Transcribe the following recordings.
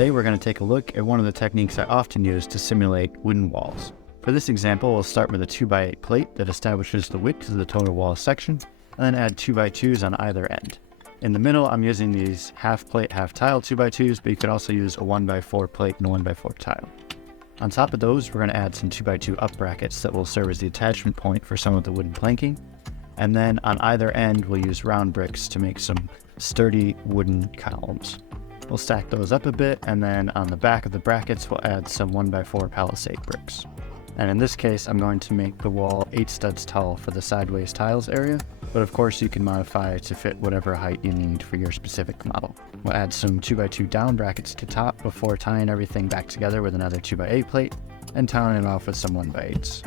Today we're going to take a look at one of the techniques I often use to simulate wooden walls. For this example, we'll start with a 2x8 plate that establishes the width of the total wall section, and then add 2x2s on either end. In the middle, I'm using these half plate, half tile 2x2s, but you could also use a 1x4 plate and a 1x4 tile. On top of those, we're going to add some 2x2 up brackets that will serve as the attachment point for some of the wooden planking. And then on either end, we'll use round bricks to make some sturdy wooden columns. We'll stack those up a bit, and then on the back of the brackets, we'll add some 1x4 palisade bricks. And in this case, I'm going to make the wall 8 studs tall for the sideways tiles area, but of course you can modify to fit whatever height you need for your specific model. We'll add some 2x2 down brackets to top before tying everything back together with another 2x8 plate and tying it off with some 1x8s.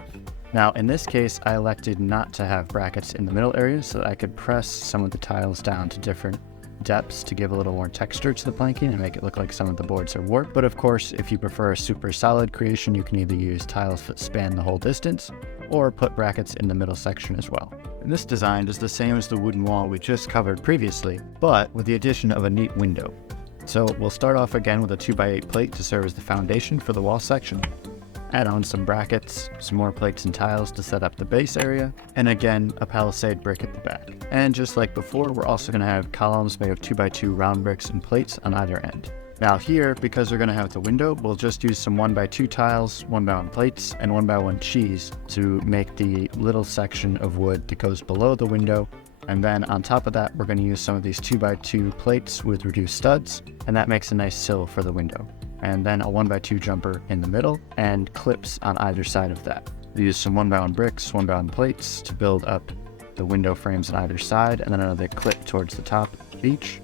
Now in this case, I elected not to have brackets in the middle area so that I could press some of the tiles down to different depths to give a little more texture to the planking and make it look like some of the boards are warped. But of course, if you prefer a super solid creation, you can either use tiles that span the whole distance or put brackets in the middle section as well. And this design is the same as the wooden wall we just covered previously, but with the addition of a neat window. So we'll start off again with a 2x8 plate to serve as the foundation for the wall section. Add on some brackets, some more plates and tiles to set up the base area, and again, a palisade brick at the back. And just like before, we're also going to have columns made of 2x2 round bricks and plates on either end. Now here, because we're going to have the window, we'll just use some 1x2 tiles, 1x1 plates, and 1x1 cheese to make the little section of wood that goes below the window. And then on top of that, we're going to use some of these 2x2 plates with reduced studs, and that makes a nice sill for the window. And then a 1x2 jumper in the middle and clips on either side of that. We use some 1x1 bricks, 1x1 plates to build up the window frames on either side, and then another clip towards the top of each.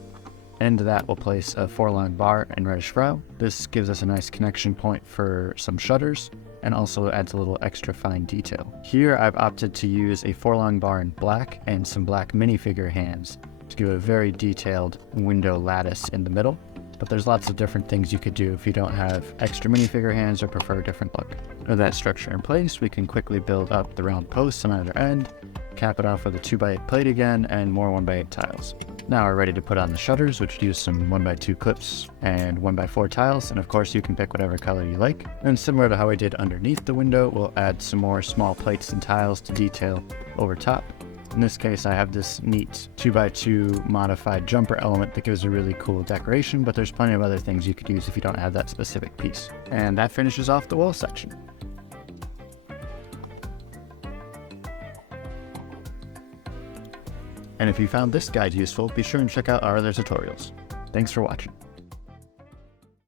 Into that we'll place a 4-long bar in reddish brown. This gives us a nice connection point for some shutters and also adds a little extra fine detail. Here I've opted to use a 4-long bar in black and some black minifigure hands to give a very detailed window lattice in the middle. But there's lots of different things you could do if you don't have extra minifigure hands or prefer a different look. With that structure in place, we can quickly build up the round posts on either end, cap it off with a 2x8 plate again, and more 1x8 tiles. Now we're ready to put on the shutters, which use some 1x2 clips and 1x4 tiles, and of course you can pick whatever color you like. And similar to how I did underneath the window, we'll add some more small plates and tiles to detail over top. In this case, I have this neat 2x2 modified jumper element that gives a really cool decoration, but there's plenty of other things you could use if you don't have that specific piece. And that finishes off the wall section. And if you found this guide useful, be sure and check out our other tutorials. Thanks for watching.